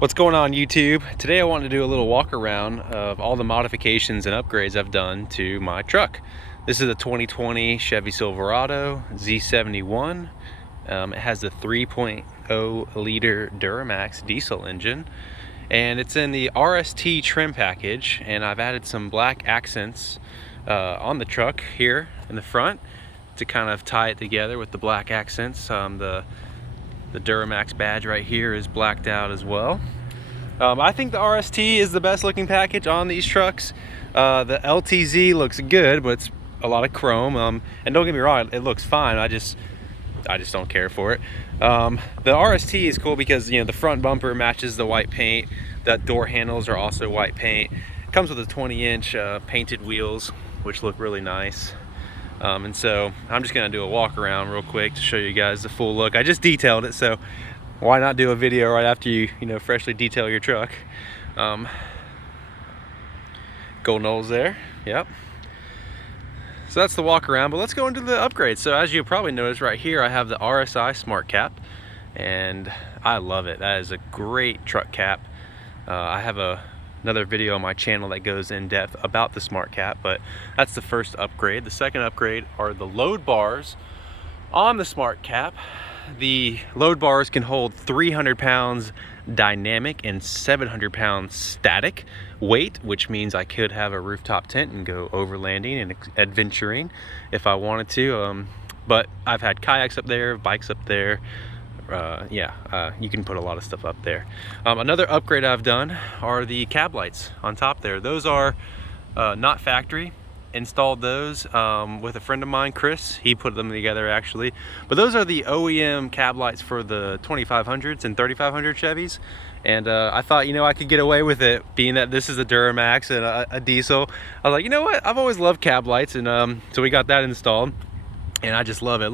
What's going on YouTube? Today I wanted to do a little walk around of all the modifications and upgrades I've done to my truck. This is a 2020 Chevy Silverado Z71. It has the 3.0 liter Duramax diesel engine, and it's in the RST trim package, and I've added some black accents on the truck here in the front to kind of tie it together with the black accents. The Duramax badge right here is blacked out as well. I think the RST is the best looking package on these trucks. The LTZ looks good, but it's a lot of chrome. And don't get me wrong, it looks fine. I just don't care for it. The RST is cool because the front bumper matches the white paint. The door handles are also white paint. It comes with a 20-inch painted wheels, which look really nice. And so I'm just gonna do a walk around real quick to show you guys the full look. I just detailed it, so why not do a video right after you freshly detail your truck. Gold nose there, yep. So that's the walk around, but let's go into the upgrades. So as you probably noticed right here, I have the RSI Smart Cap, and I love it. That is a great truck cap. I have another video on my channel that goes in depth about the Smart Cap, but that's the first upgrade. The second upgrade are the load bars on the Smart Cap. The load bars can hold 300 pounds dynamic and 700 pounds static weight, which means I could have a rooftop tent and go overlanding and adventuring if I wanted to. But I've had kayaks up there, bikes up there. You can put a lot of stuff up there. Another upgrade I've done are the cab lights on top there. Those are not factory. Installed those with a friend of mine, Chris. He put them together actually. But those are the OEM cab lights for the 2500s and 3500 Chevys. And I thought, I could get away with it, being that this is a Duramax and a diesel. I was like, you know what? I've always loved cab lights, and so we got that installed. And I just love it.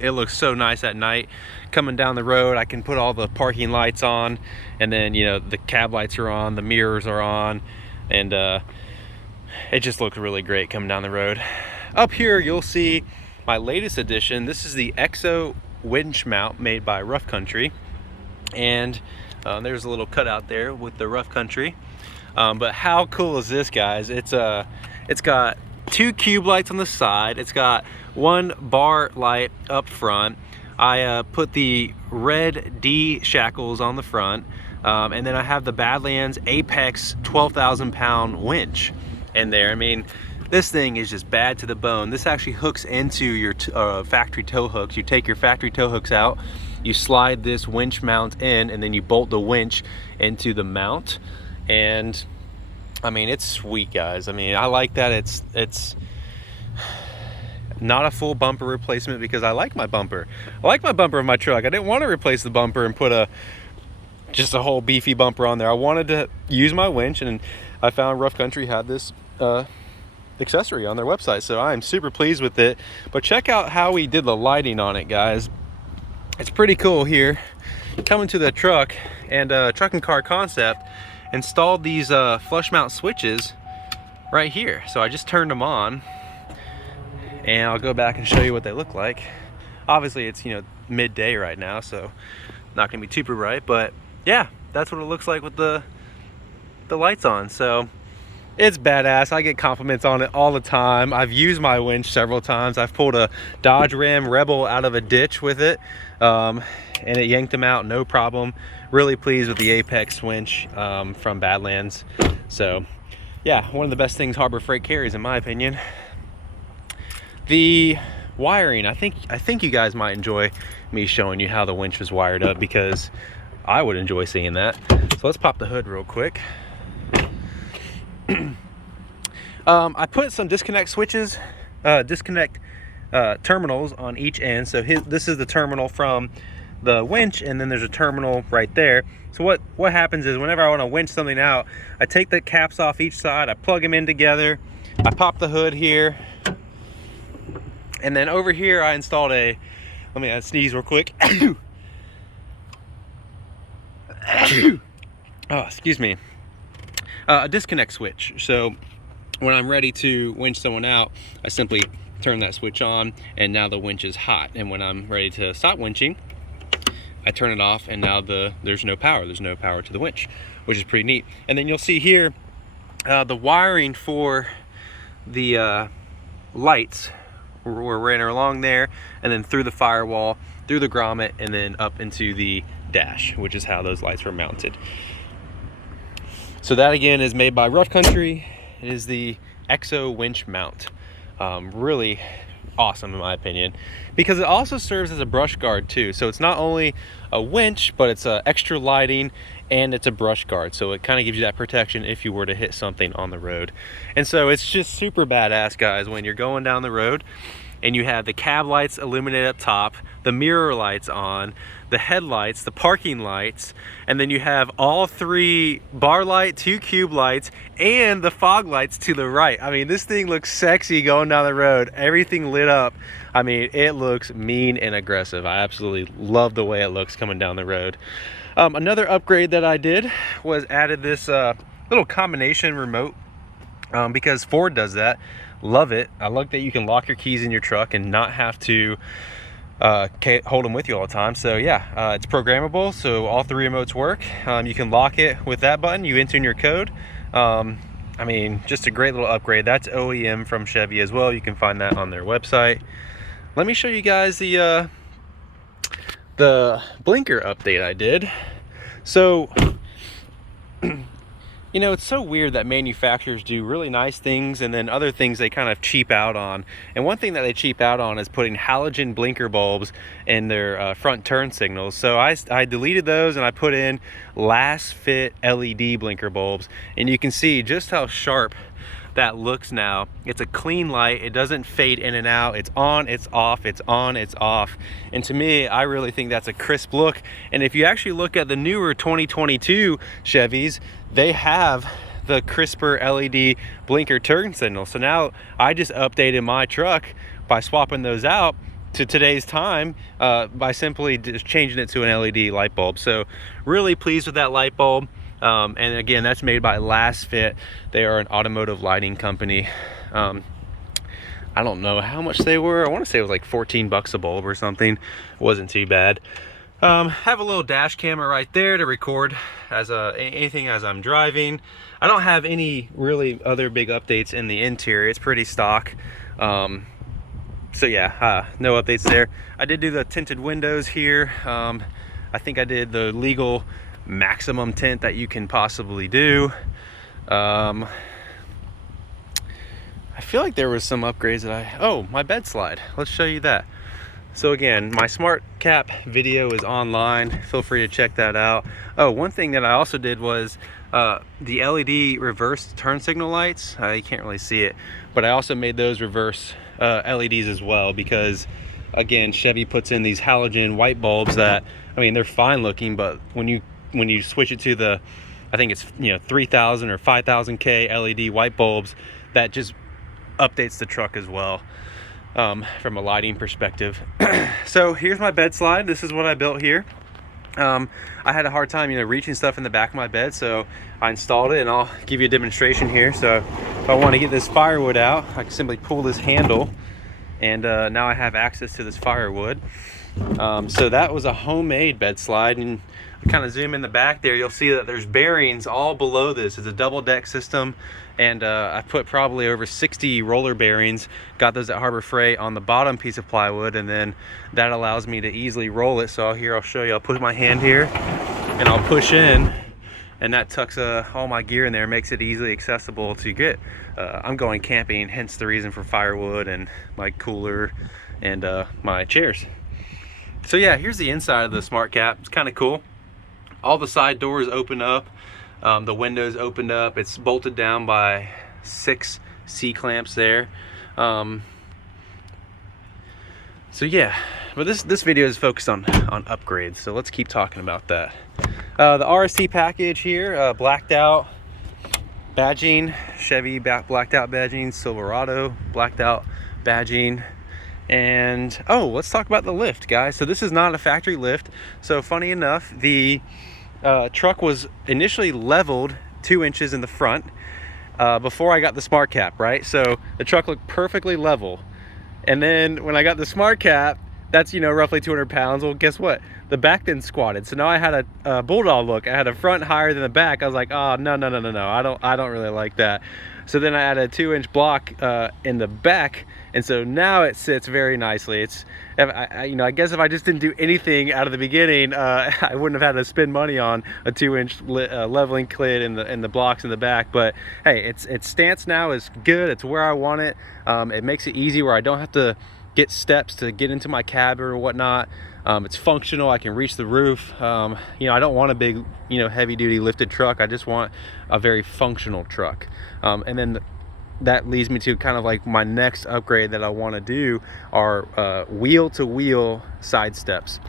It looks so nice at night. Coming down the road, I can put all the parking lights on, and then the cab lights are on, the mirrors are on, and it just looks really great coming down the road. Up here you'll see my latest addition. This is the EXO winch mount made by Rough Country, and there's a little cutout there with the Rough Country. But how cool is this, guys? It's got two cube lights on the side. It's got one bar light up front. I put the red D shackles on the front, and then I have the Badlands Apex 12,000 pound winch in there. I mean, this thing is just bad to the bone. This actually hooks into your factory tow hooks. You take your factory tow hooks out, you slide this winch mount in, and then you bolt the winch into the mount. And I mean, it's sweet, guys. I mean, I like that. It's not a full bumper replacement because I like my bumper. I like my bumper of my truck. I didn't want to replace the bumper and put just a whole beefy bumper on there. I wanted to use my winch, and I found Rough Country had this accessory on their website, so I'm super pleased with it. But check out how we did the lighting on it, guys. It's pretty cool here. Coming to the truck, and Truck and Car Concept installed these flush mount switches right here. So I just turned them on, and I'll go back and show you what they look like. Obviously it's midday right now, so not gonna be too bright, but yeah, that's what it looks like with the lights on. So it's badass. I get compliments on it all the time. I've used my winch several times. I've pulled a Dodge Ram Rebel out of a ditch with it, and it yanked them out no problem. Really pleased with the Apex winch from Badlands. So yeah, one of the best things Harbor Freight carries, in my opinion. The wiring, I think you guys might enjoy me showing you how the winch was wired up, because I would enjoy seeing that. So let's pop the hood real quick. I put some disconnect switches, terminals on each end. So this is the terminal from the winch, and then there's a terminal right there. So what happens is, whenever I want to winch something out, I take the caps off each side, I plug them in together, I pop the hood here, and then over here I installed let me sneeze real quick. Oh, excuse me. A disconnect switch. So when I'm ready to winch someone out, I simply turn that switch on, and now the winch is hot. And when I'm ready to stop winching, I turn it off, and now there's no power to the winch, which is pretty neat. And then you'll see here the wiring for the lights were ran along there, and then through the firewall, through the grommet, and then up into the dash, which is how those lights were mounted. So that again is made by Rough Country. It is the EXO winch mount. Really awesome in my opinion, because it also serves as a brush guard too. So it's not only a winch, but it's extra lighting, and it's a brush guard, so it kind of gives you that protection if you were to hit something on the road. And so it's just super badass, guys, when you're going down the road and you have the cab lights illuminated up top, the mirror lights on, the headlights, the parking lights, and then you have all 3 bar light, 2 cube lights, and the fog lights to the right. I mean, this thing looks sexy going down the road. Everything lit up. I mean, it looks mean and aggressive. I absolutely love the way it looks coming down the road. Another upgrade that I did was added this little combination remote, because Ford does that. Love it. I love that you can lock your keys in your truck and not have to hold them with you all the time. So yeah, it's programmable, so all 3 remotes work. You can lock it with that button. You enter in your code. I mean, just a great little upgrade. That's OEM from Chevy as well. You can find that on their website. Let me show you guys the blinker update I did. So you know, it's so weird that manufacturers do really nice things and then other things they kind of cheap out on. And one thing that they cheap out on is putting halogen blinker bulbs in their front turn signals. So I deleted those and I put in last fit LED blinker bulbs. And you can see just how sharp that looks now. It's a clean light. It doesn't fade in and out. It's on, it's off, it's on, it's off. And to me, I really think that's a crisp look. And if you actually look at the newer 2022 Chevys, they have the crisper LED blinker turn signal. So now I just updated my truck by swapping those out to today's time by simply just changing it to an LED light bulb. So really pleased with that light bulb. And again, that's made by Last Fit. They are an automotive lighting company. I don't know how much they were. I want to say it was like 14 bucks a bulb or something. It wasn't too bad. Have a little dash camera right there to record as anything as I'm driving. I don't have any really other big updates in the interior. It's pretty stock. So yeah, no updates there. I did do the tinted windows here. I think I did the legal maximum tint that you can possibly do. I feel like there was some upgrades that my bed slide. Let's show you that. So again, my smart cap video is online. Feel free to check that out. Oh, one thing that I also did was the LED reverse turn signal lights. You can't really see it, but I also made those reverse LEDs as well, because again, Chevy puts in these halogen white bulbs that, I mean, they're fine looking, but when you switch it to the, I think it's 3000 or 5000K LED white bulbs, that just updates the truck as well. From a lighting perspective. So here's my bed slide. This is what I built here. I had a hard time reaching stuff in the back of my bed, so I installed it, and I'll give you a demonstration here. So if I want to get this firewood out, I can simply pull this handle, and now I have access to this firewood. So that was a homemade bed slide, and I kind of zoom in the back there, you'll see that there's bearings all below this. It's a double deck system, and I put probably over 60 roller bearings, got those at Harbor Freight, on the bottom piece of plywood, and then that allows me to easily roll it. So here, I'll show you. I'll put my hand here and I'll push in, and that tucks all my gear in there, makes it easily accessible to get. I'm going camping, hence the reason for firewood and my cooler and my chairs. So yeah, here's the inside of the smart cap. It's kind of cool. All the side doors open up, the windows opened up. It's bolted down by 6 C-clamps there. So yeah, but this video is focused on upgrades, so let's keep talking about that. The RST package here, blacked out badging, Chevy blacked out badging, Silverado blacked out badging. And let's talk about the lift, guys. So this is not a factory lift. So funny enough, the truck was initially leveled 2 inches in the front before I got the smart cap, right? So the truck looked perfectly level, and then when I got the smart cap, that's, you know, roughly 200 pounds. Well, guess what? The back then squatted. So now I had a bulldog look. I had a front higher than the back. I was like, oh, no, no, no, no, no. I don't really like that. So then I added a 2-inch block in the back. And so now it sits very nicely. It's, you know, I guess if I just didn't do anything out of the beginning, I wouldn't have had to spend money on a 2-inch leveling kit and the blocks in the back. But hey, its stance now is good. It's where I want it. It makes it easy where I don't have to get steps to get into my cab or whatnot. It's functional. I can reach the roof. You know, I don't want a big, you know, heavy duty lifted truck. I just want a very functional truck. And then that leads me to kind of like my next upgrade that I want to do are wheel to wheel side steps.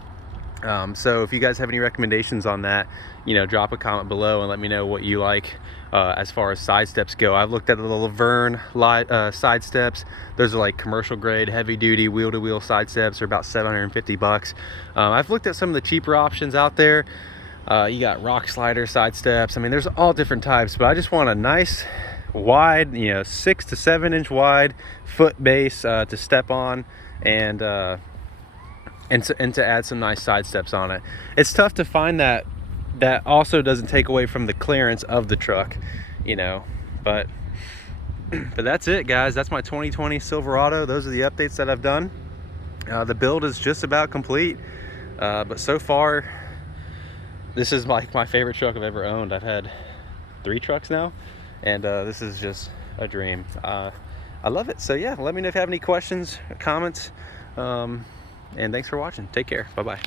So if you guys have any recommendations on that, you know, drop a comment below and let me know what you like as far as side steps go. I've looked at the Laverne side steps. Those are like commercial grade, heavy duty wheel to wheel side steps. They're about 750 bucks. I've looked at some of the cheaper options out there. You got rock slider side steps. I mean, there's all different types, but I just want a nice wide, you know, 6 to 7 inch wide foot base to step on, and to add some nice side steps on it. It's tough to find that also doesn't take away from the clearance of the truck, you know, but that's it, guys. That's my 2020 Silverado. Those are the updates that I've done. The build is just about complete, but so far this is like my favorite truck I've ever owned. I've had 3 trucks now, and this is just a dream. I love it. So yeah, let me know if you have any questions, comments, and thanks for watching. Take care. Bye-bye.